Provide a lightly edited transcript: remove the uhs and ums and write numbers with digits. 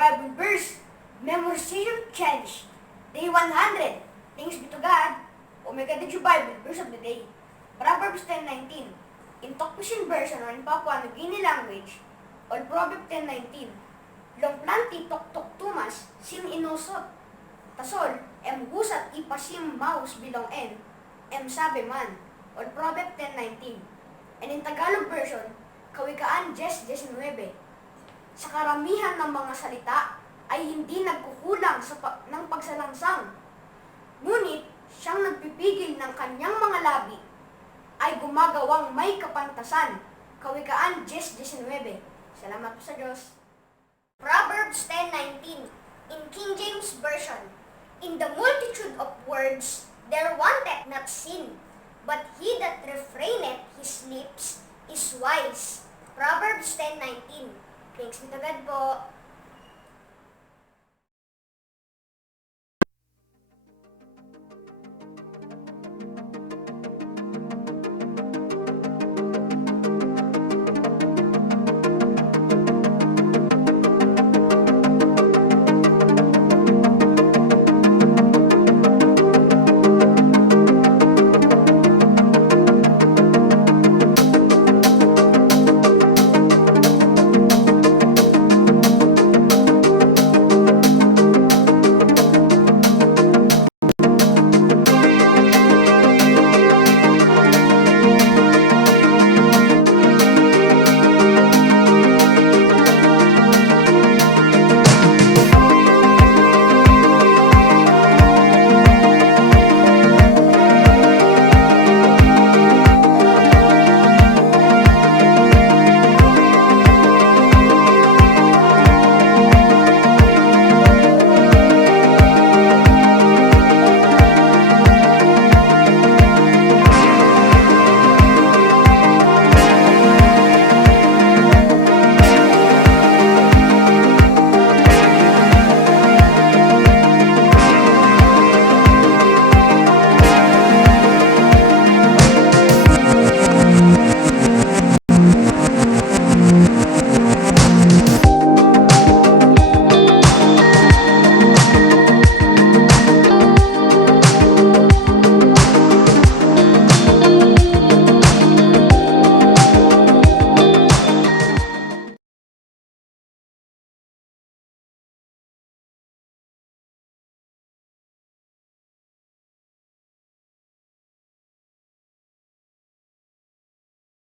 Bible verse, Memorization Challenge, Day 100. Thanks be to God. Omega Digi Bible verse of the day. Proverbs 10:19. In Pisin version or in Papua New Guinea language, or Proverbs 10:19. Long planti tok tumas, sin inosot. Tasol, husat ipasim maus bilong sabi man, or Proverbs 10:19. And in Tagalog version, Kawikaan 10:19. Sa karamihan ng mga salita ay hindi nagkukulang ng pagsalangsang. Ngunit siyang nagpipigil ng kanyang mga labi ay gumagawang may kapantasan. Kawikaan 10:19. Salamat po sa Diyos. Proverbs 10:19 in King James Version. In the multitude of words there wanteth not sin, but he that refraineth his lips is wise. Proverbs 10:19. Thanks be to God po.